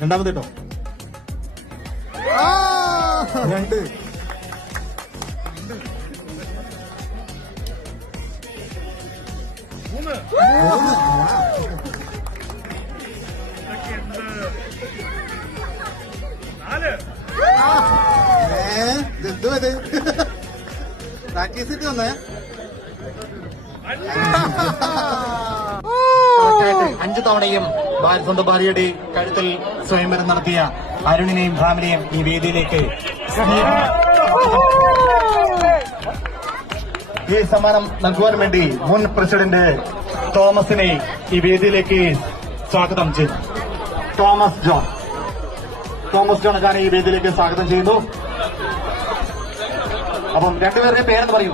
രണ്ടാമത് കേട്ടോ. 2 എന്തോ ഇത് പ്രാക്ടീസ് ചെയ്തിട്ട് വന്നേ. 5 തവണയും സ്വന്തം ഭാര്യയുടെ കഴുത്തിൽ സ്വയംവരം നടത്തിയ അരുണിനെയും ഫാമിലിയെയും ഈ വേദിയിലേക്ക് ഈ സമ്മാനം നൽകുവാൻ വേണ്ടി മുൻ പ്രസിഡന്റ് തോമസിനെ ഈ വേദിയിലേക്ക് സ്വാഗതം ചെയ്തു. തോമസ് ജോൺ ഈ വേദിയിലേക്ക് സ്വാഗതം ചെയ്യുന്നു. അപ്പം രണ്ടുപേരുടെ പേരെന്ന് പറയൂ.